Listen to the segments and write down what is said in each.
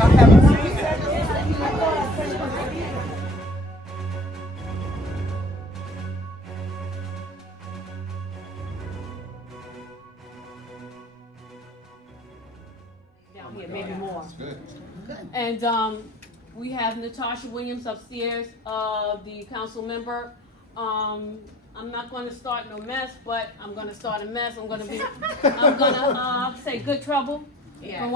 Down here, maybe more. Good. And we have Natasha Williams upstairs, the council member. I'm not going to start no mess, but I'm going to start a mess. I'm going to say good trouble. Yeah, from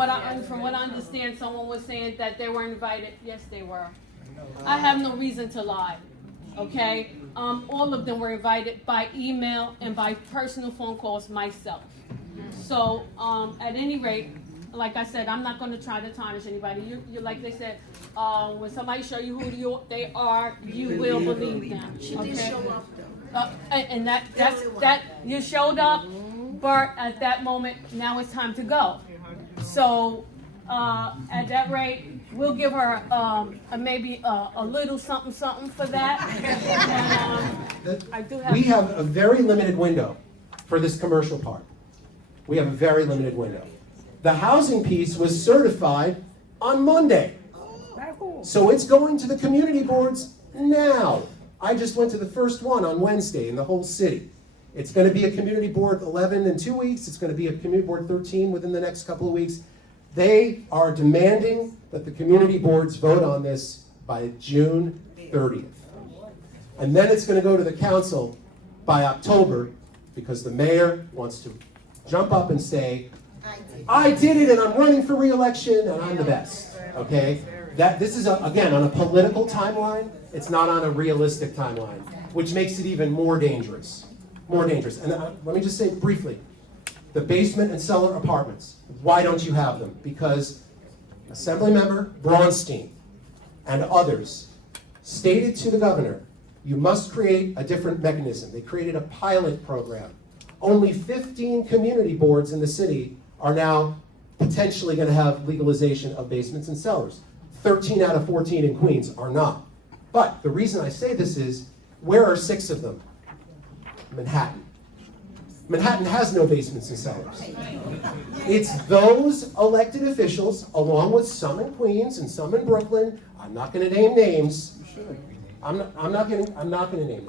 what I understand, someone was saying that they were invited. Yes, they were. I have no reason to lie. Okay, all of them were invited by email and by personal phone calls myself. So at any rate, like I said, I'm not going to try to tarnish anybody. You like they said, when somebody show you who they are, you will believe them. She did show up though. And that you showed up, but at that moment, now it's time to go. So at that rate, we'll give her maybe a little something for that. And, I do have. We have a very limited window for this commercial part. We have a very limited window. The housing piece was certified on Monday. So it's going to the community boards now. I just went to the first one on Wednesday in the whole city. It's going to be a community board 11 in 2 weeks. It's going to be a community board 13 within the next couple of weeks. They are demanding that the community boards vote on this by June 30th. And then it's going to go to the council by October because the mayor wants to jump up and say, I did it and I'm running for re-election and I'm the best, okay? This is, again, on a political timeline. It's not on a realistic timeline, which makes it even more dangerous. More dangerous. And let me just say briefly, the basement and cellar apartments, why don't you have them? Because Assemblymember Braunstein and others stated to the governor, you must create a different mechanism. They created a pilot program. Only 15 community boards in the city are now potentially going to have legalization of basements and cellars. 13 out of 14 in Queens are not. But the reason I say this is, where are 6 of them? Manhattan. Manhattan has no basements and cellars. It's those elected officials, along with some in Queens and some in Brooklyn. I'm not going to name names. I'm not going to name names.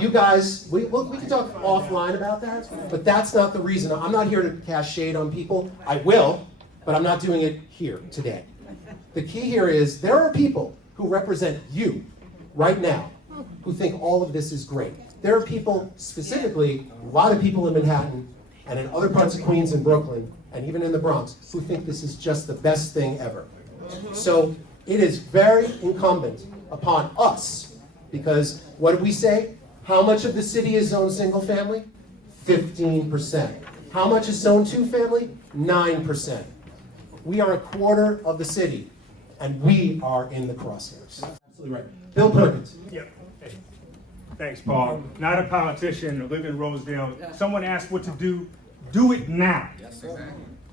You guys, we can talk offline about that, but that's not the reason. I'm not here to cast shade on people. I will, but I'm not doing it here today. The key here is there are people who represent you right now who think all of this is great. There are people, specifically, a lot of people in Manhattan and in other parts of Queens and Brooklyn and even in the Bronx who think this is just the best thing ever. So it is very incumbent upon us, because what did we say? How much of the city is zoned single family? 15%. How much is zoned two family? 9%. We are a quarter of the city, and we are in the crosshairs. Absolutely right. Bill Perkins. Yep. Hey. Thanks, Paul. Not a politician, live in Rosedale. Someone asked what to do it now.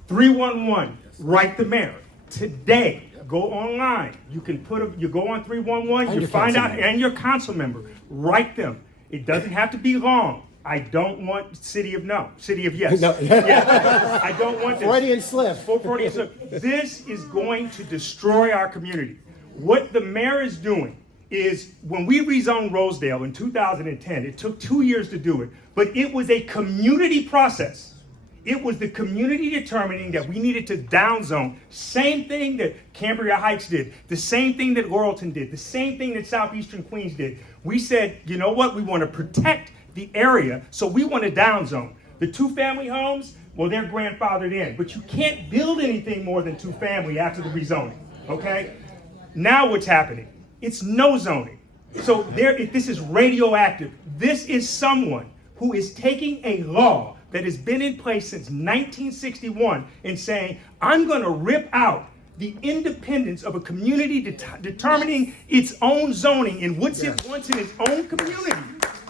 311, write the mayor. Today, go online. You can you go on 311, you find out, and your council member, write them. It doesn't have to be long. I don't want city of yes. No. Yeah. I don't want this. Freudian slip. Freudian slip. This is going to destroy our community. What the mayor is doing is, when we rezoned Rosedale in 2010, it took 2 years to do it, but it was a community process. It was the community determining that we needed to downzone. Same thing that Cambria Heights did, the same thing that Laurelton did, the same thing that Southeastern Queens did. We said, you know what, we want to protect the area, so we want to downzone. The 2-family homes, well, they're grandfathered in, but you can't build anything more than 2-family after the rezoning, okay? Now what's happening? It's no zoning. So this is radioactive. This is someone who is taking a law that has been in place since 1961 and saying, I'm going to rip out the independence of a community determining its own zoning and what it wants in its own community.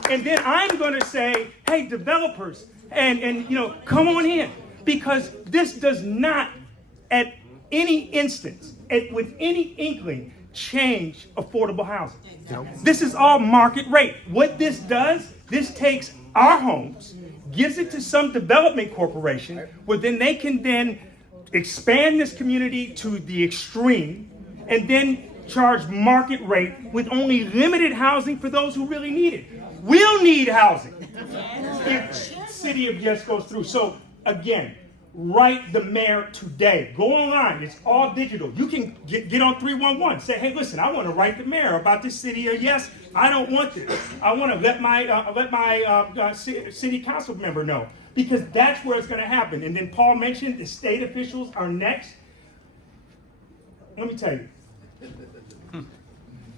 And then I'm going to say, hey, developers, and come on in, because this does not, at any instance, with any inkling, change affordable housing. This is all market rate. What this does, this takes our homes, gives it to some development corporation, where then they can then expand this community to the extreme, and then charge market rate with only limited housing for those who really need it. We'll need housing if City of Yes goes through. So again, write the mayor today. Go online. It's all digital. You can get on 311. Say, hey, listen, I want to write the mayor about this City of Yes. I don't want this. I want to let my city council member know, because that's where it's going to happen. And then Paul mentioned the state officials are next. Let me tell you,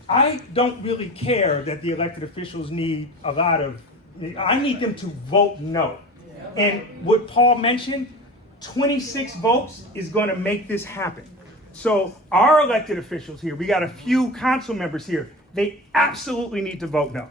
I don't really care that the elected officials need a lot of, I need them to vote no. And what Paul mentioned, 26 votes is going to make this happen. So our elected officials here, we got a few council members here, they absolutely need to vote no.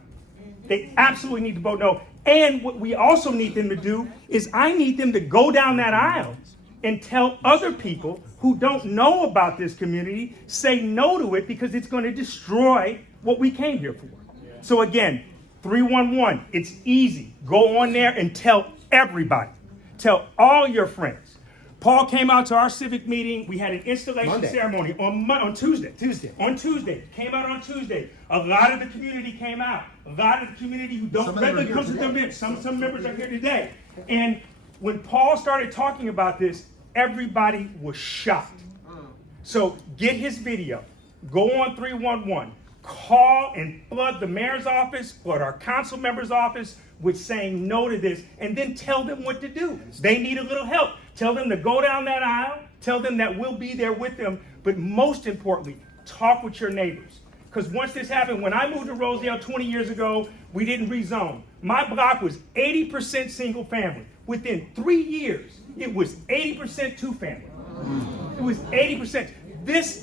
They absolutely need to vote no. And what we also need them to do is I need them to go down that aisle and tell other people who don't know about this community, say no to it, because it's going to destroy what we came here for. So again, 311, it's easy. Go on there and tell everybody. Tell all your friends. Paul came out to our civic meeting. We had an installation ceremony on Tuesday. On Tuesday. Came out on Tuesday. A lot of the community came out. A lot of the community who don't regularly come to the events. Some members are here today. And when Paul started talking about this, everybody was shocked. So get his video. Go on 311. Call and flood the mayor's office, flood our council member's office with saying no to this, and then tell them what to do. They need a little help. Tell them to go down that aisle. Tell them that we'll be there with them. But most importantly, talk with your neighbors. Because once this happened, when I moved to Rosedale 20 years ago, we didn't rezone. My block was 80% single family. Within 3 years, it was 80% two family. It was 80%.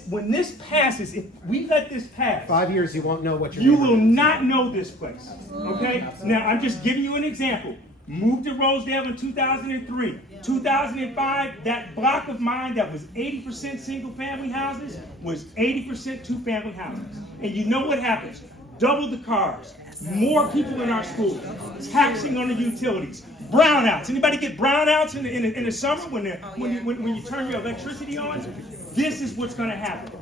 When this passes, if we let this pass, 5 years, you won't know what you're. You will not know this place. Okay? Now, I'm just giving you an example. Moved to Rosedale in 2003. 2005, that block of mine that was 80% single-family houses was 80% two-family houses. And you know what happens? Double the cars, more people in our schools, taxing on the utilities, brownouts. Anybody get brownouts in the summer when you turn your electricity on? This is what's going to happen.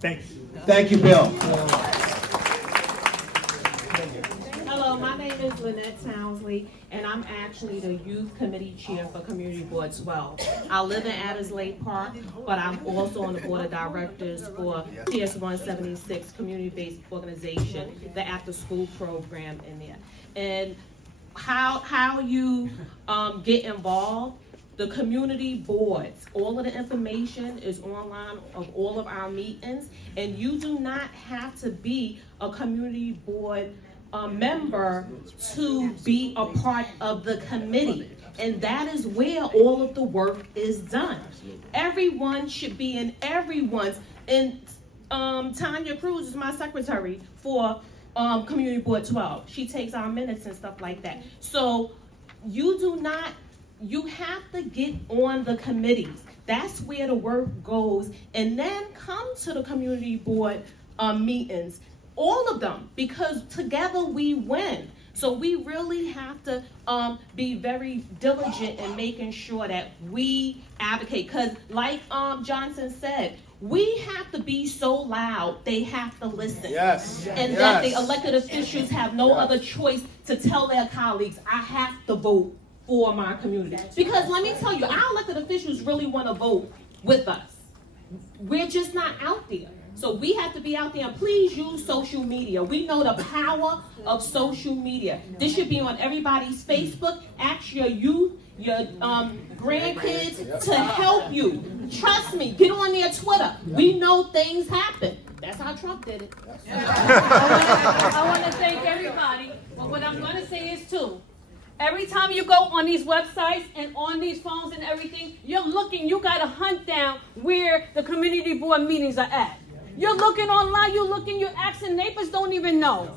Thank you. Thank you, Bill. Hello, my name is Lynette Townsley, and I'm actually the youth committee chair for Community Board 12. I live in Addersley Park, but I'm also on the board of directors for PS 176 community-based organization, the after-school program in there. And how you get involved? The community boards, all of the information is online of all of our meetings, and you do not have to be a community board member to be a part of the committee. And that is where all of the work is done. Everyone should be in everyone's, and Tanya Cruz is my secretary for Community Board 12. She takes our minutes and stuff like that. So you have to get on the committees. That's where the work goes. And then come to the community board meetings, all of them, because together we win. So we really have to be very diligent in making sure that we advocate. Because like Johnson said, we have to be so loud, they have to listen. Yes. And that the elected officials have no other choice to tell their colleagues, I have to vote for my community. Because let me tell you, our elected officials really want to vote with us. We're just not out there. So we have to be out there, and please use social media. We know the power of social media. This should be on everybody's Facebook. Ask your youth, your grandkids to help you. Trust me, get on their Twitter. We know things happen. That's how Trump did it. I want to thank everybody, but what I'm going to say is too, every time you go on these websites and on these phones and everything, you got to hunt down where the community board meetings are at. You're looking online, you're asking, neighbors don't even know.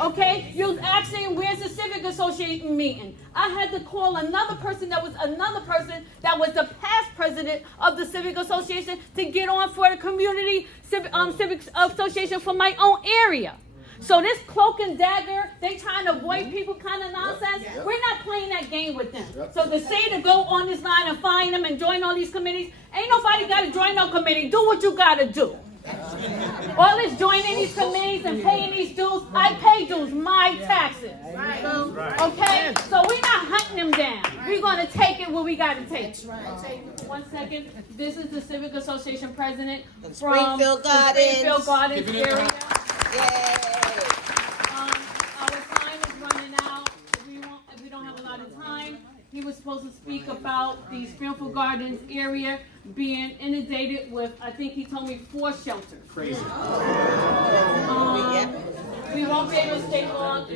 Okay? You're asking, where's the civic association meeting? I had to call another person that was the past president of the civic association to get on for the community civic association for my own area. So this cloak and dagger, they trying to avoid people kind of nonsense. We're not playing that game with them. So to say to go on this line and find them and join all these committees, ain't nobody got to join no committee. Do what you got to do. All this joining these committees and paying these dues, I pay dues, my taxes. Okay? So we're not hunting them down. We're going to take it where we got to take it. 1 second. This is the Civic Association president from Springfield Gardens. the Springfield Gardens area. Yay. Our time is running out. If we don't have a lot of time, he was supposed to speak about the Springfield Gardens area being inundated with, I think he told me 4 shelters. Crazy. We won't be able to stay long.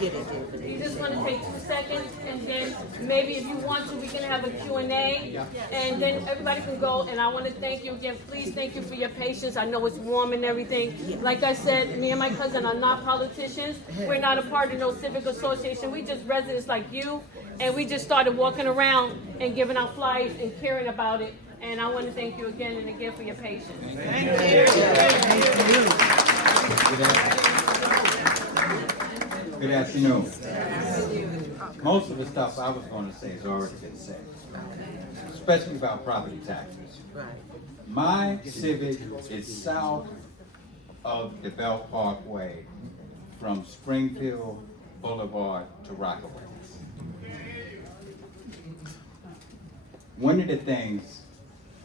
You just want to take 2 seconds, and then maybe if you want to, we can have a Q&A, and then everybody can go. And I want to thank you again. Please thank you for your patience. I know it's warm and everything. Like I said, me and my cousin are not politicians. We're not a part of no civic association. We just residents like you, and we just started walking around and giving out flyers and caring about it. And I want to thank you again and again for your patience. Good afternoon. Most of the stuff I was going to say has already been said, especially about property taxes. My civic is south of the Belt Parkway from Springfield Boulevard to Rockaway. One of the things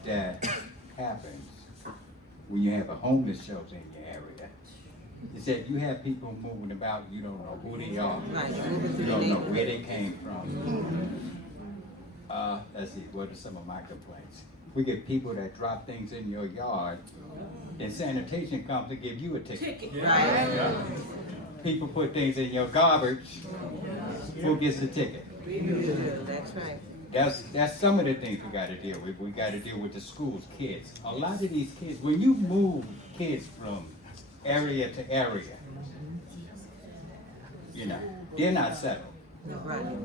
that happens when you have a homeless shelter in your area is that you have people moving about, you don't know who they are, you don't know where they came from. Let's see, what are some of my complaints? We get people that drop things in your yard, then sanitation comes to give you a ticket. People put things in your garbage, who gets the ticket? That's right. That's some of the things we got to deal with. We got to deal with the schools, kids. A lot of these kids, when you move kids from area to area, you know, they're not settled.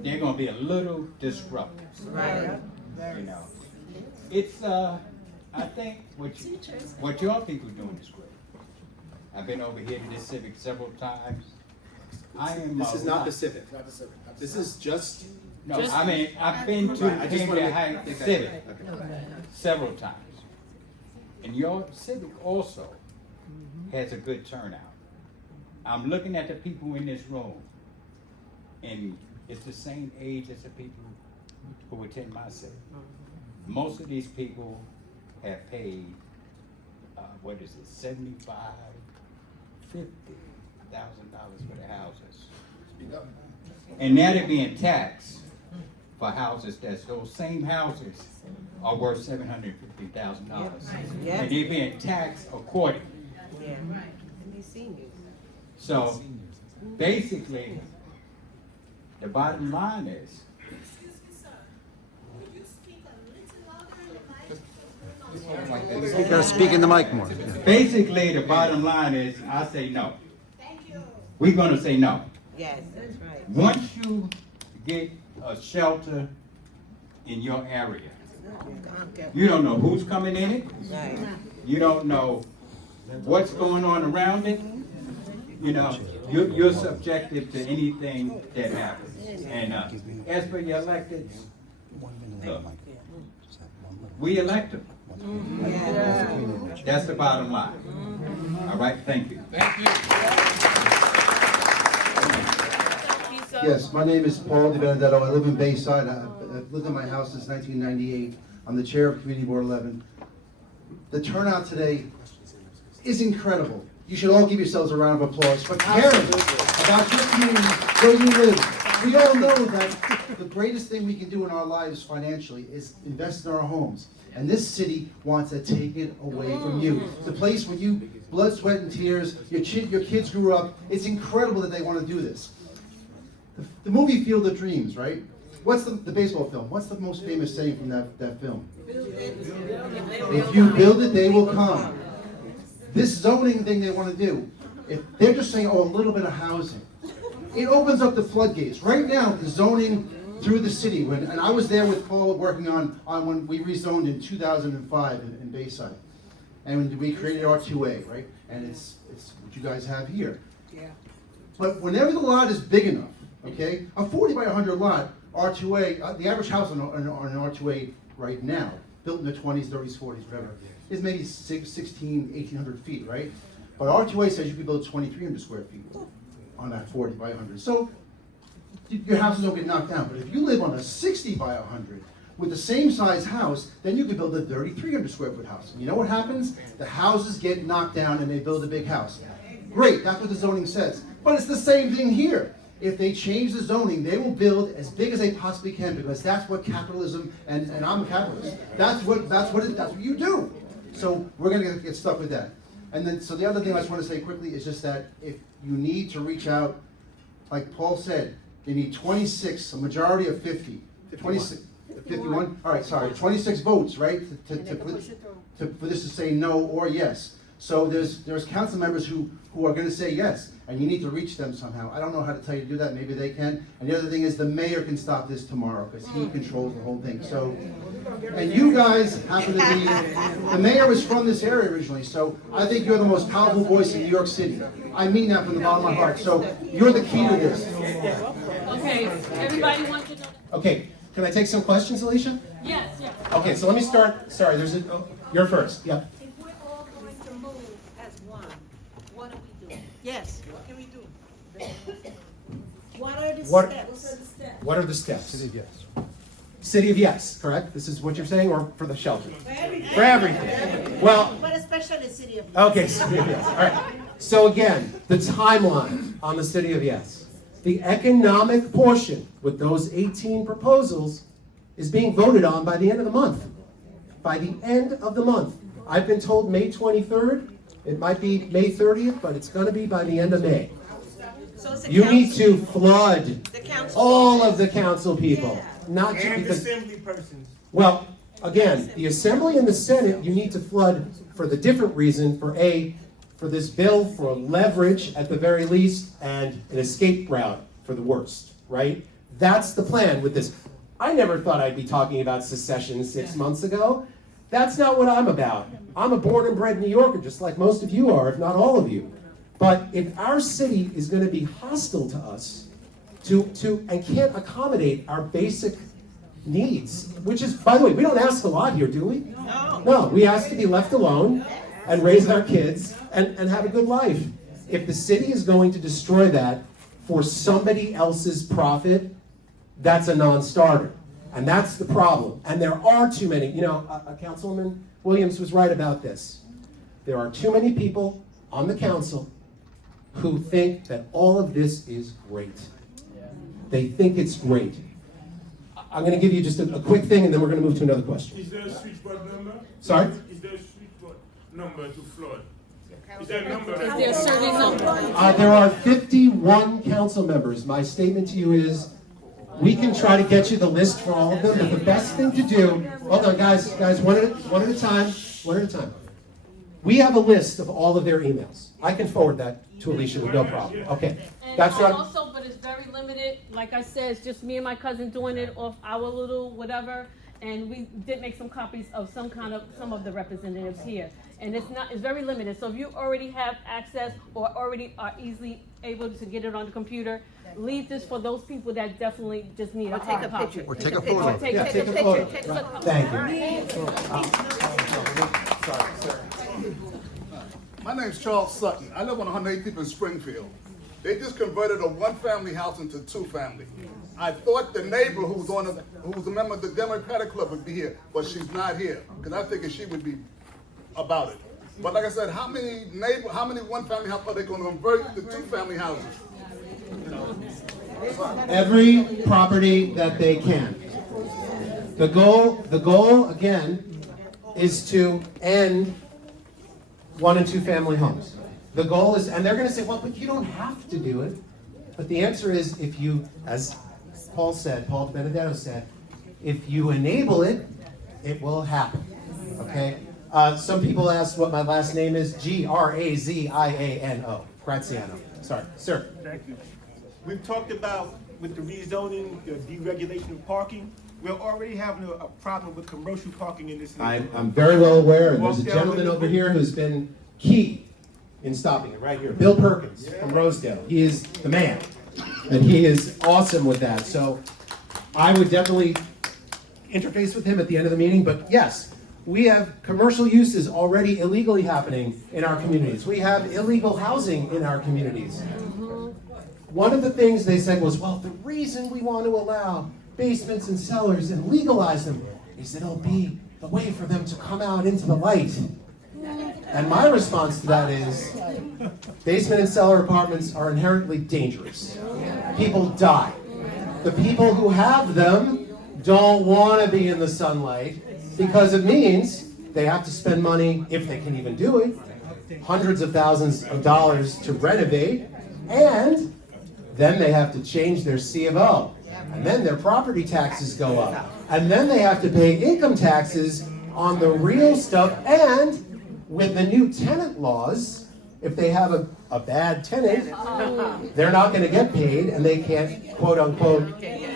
They're going to be a little disruptive. You know, it's I think what your people are doing is great. I've been over here to this civic several times. This is not the civic. This is just. No, I mean, I've been to Cambria Heights Civic several times. And your civic also has a good turnout. I'm looking at the people in this room, and it's the same age as the people who attend my civic. Most of these people have paid, $75,000, $50,000 for their houses. And now they're being taxed for houses those same houses are worth $750,000. And they're being taxed accordingly. So basically, the bottom line is, You gotta speak in the mic more. basically the bottom line is, I say no. We're gonna say no. Yes, that's right. Once you get a shelter in your area, you don't know who's coming in it. Right. You don't know what's going on around it. You know, you're subjected to anything that happens. And as for your electeds, look, we elect them. That's the bottom line. All right, thank you. Yes, my name is Paul DiBenedetto. I live in Bayside. I've lived in my house since 1998. I'm the chair of Community Board 11. The turnout today is incredible. You should all give yourselves a round of applause for caring about your community, where you live. We all know that the greatest thing we can do in our lives financially is invest in our homes. And this city wants to take it away from you. The place where you, blood, sweat, and tears, your kids grew up. It's incredible that they want to do this. The movie Field of Dreams, right? What's the baseball film? What's the most famous saying from that film? If you build it, they will come. This zoning thing they want to do, if they're just saying, oh, a little bit of housing, it opens up the floodgates. Right now, the zoning through the city, and I was there with Paul working on when we rezoned in 2005 in Bayside. and we created R2A, right? And it's what you guys have here. But whenever the lot is big enough, okay, a 40 by 100 lot, R2A, the average house on an R2A right now, built in the 20s, 30s, 40s, whatever, is maybe 16, 1,800 feet, right? But R2A says you can build 2,300 square feet on that 40 by 100. So your houses don't get knocked down. But if you live on a 60 by 100 with the same size house, then you can build a 3,300 square foot house. And you know what happens? The houses get knocked down and they build a big house. Great, that's what the zoning says. But it's the same thing here. If they change the zoning, they will build as big as they possibly can, because that's what capitalism, and I'm a capitalist, that's what you do. So we're gonna get stuck with that. And then, so the other thing I just want to say quickly is just that if you need to reach out, like Paul said, they need 26, a majority of 50, 26, 51, all right, sorry, 26 votes, right, for this to say no or yes. So there's council members who are going to say yes, and you need to reach them somehow. I don't know how to tell you to do that. Maybe they can. And the other thing is the mayor can stop this tomorrow, because he controls the whole thing. So, and you guys happen to be, the mayor was from this area originally, so I think you're the most powerful voice in New York City. I mean that from the bottom of my heart. So you're the key to this. Okay, everybody wants to know. Okay, can I take some questions, Alicia? Yes, yes. Okay, so let me start. Sorry, you're first. Yeah. If we're all going to move as one, what are we doing? Yes. What can we do? What are the What- steps? What are the steps? City of Yes. City of Yes, correct? This is what you're saying, or for the shelter? For everything. Well, But especially City of okay, City of Yes. All right. So again, the timeline on the City of Yes. The economic portion with those 18 proposals is being voted on by the end of the month. By the end of the month. I've been told May 23rd. It might be May 30th, but it's going to be by the end of May. So it's a You need council- to flood the council. all of the council people, not just And because. assembly persons. Well, again, the Assembly and the Senate, you need to flood for the different reason, for this bill, for leverage at the very least, and an escape route for the worst, right? That's the plan with this. I never thought I'd be talking about secession 6 months ago. That's not what I'm about. I'm a born and bred New Yorker, just like most of you are, if not all of you. But if our city is going to be hostile to us, and can't accommodate our basic needs, which is, by the way, we don't ask a lot here, do we? No, we ask to be left alone and raise our kids and have a good life. If the city is going to destroy that for somebody else's profit, that's a non-starter. And that's the problem. And there are too many, Councilwoman Williams was right about this. There are too many people on the council who think that all of this is great. They think it's great. I'm going to give you just a quick thing, and then we're going to move to another question. Is there a switchboard number? Sorry? Is there a switchboard number to flood? Is there a number? Is there a certain number? There are 51 council members. My statement to you is, we can try to get you the list for all of them, but the best thing to do, hold on guys, one at a time. We have a list of all of their emails. I can forward that to Alicia with no problem. Okay, And that's not, also, but it's very limited. Like I said, it's just me and my cousin doing it off our little whatever. And we did make some copies of some of the representatives here. And it's very limited. So if you already have access or already are easily able to get it on the computer, leave this for those people that definitely just need a hard copy. Or take a photo. photo. Take yeah, a take a picture. photo. Take a photo. Thank you. Sorry, sir. My name's Charles Sutton. I live on 118th in Springfield. They just converted a one-family house into two-family. I thought the neighbor who was a member of the Democratic Club would be here, but she's not here, because I figured she would be about it. But like I said, how many one-family houses are they going to convert to two-family houses? Every property that they can. The goal again is to end 1 and 2 family homes. The goal is, and they're going to say, well, but you don't have to do it. But the answer is, if you, as Paul Benedetto said, if you enable it, it will happen. Okay? Some people ask what my last name is. Graziano. Graziano. Sorry, sir. Thank you. We've talked about with the rezoning, the deregulation of parking. we're already having a problem with commercial parking in this I'm neighborhood. very well aware, and there's a Walk down gentleman the- over here who's been key in stopping it, right here. Bill Perkins from Rosedale. He is the man, and he is awesome with that. So I would definitely interface with him at the end of the meeting, but yes, we have commercial uses already illegally happening in our communities. We have illegal housing in our communities. One of the things they said was, well, the reason we want to allow basements and cellars and legalize them is it'll be the way for them to come out into the light. And my response to that is, basement and cellar apartments are inherently dangerous. People die. The people who have them don't want to be in the sunlight because it means they have to spend money, if they can even do it, hundreds of thousands of dollars to renovate, and then they have to change their C of O, and then their property taxes go up, and then they have to pay income taxes on the real stuff, and with the new tenant laws, if they have a bad tenant, they're not going to get paid, and they can't, quote unquote,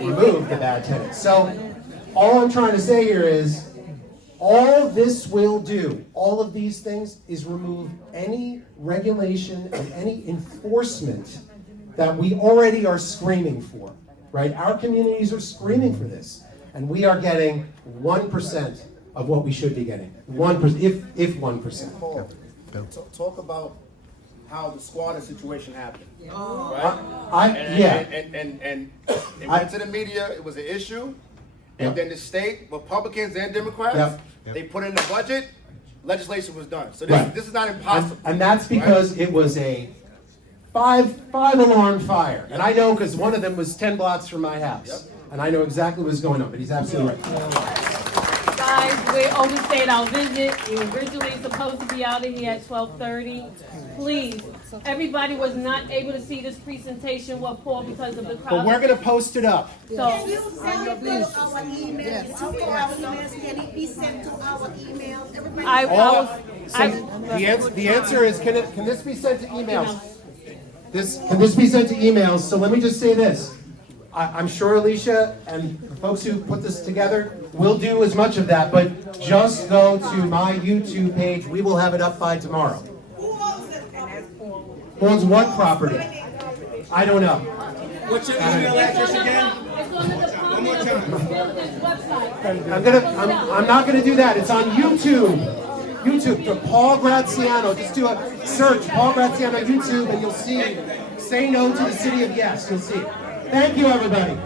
remove the bad tenant. So all I'm trying to say here is, all this will do, all of these things, is remove any regulation and any enforcement that we already are screaming for, right? Our communities are screaming for this, and we are getting 1% of what we should be getting. 1%, if 1%. Paul, talk about how the squatter situation happened. Yeah. And it went to the media, it was an issue, and then the state, Republicans and Democrats, they put in the budget, legislation was done. So this is not impossible. And that's because it was a five alarm fire. And I know because one of them was 10 blocks from my house. And I know exactly what's going on, but he's absolutely right. Guys, we overstayed our visit. We were originally supposed to be out of here at 12:30. Please, everybody was not able to see this presentation, what for, because of the crowd. But we're going to post it up. So, Can you send it to our email? To our emails, can it be sent to our emails? The answer is, can this be sent to emails? Can this be sent to emails? So let me just say this. I'm sure Alicia and the folks who put this together will do as much of that, but just go to my YouTube page. We will have it up by tomorrow. Who owns it? Who owns what property? I don't know. What's your email address again? it's on the Department of Buildings website. I'm not gonna do that. It's on YouTube. YouTube for Paul Graziano. Just do a search, Paul Graziano YouTube, and you'll see Say No to the City of Yes. You'll see it. Thank you, everybody.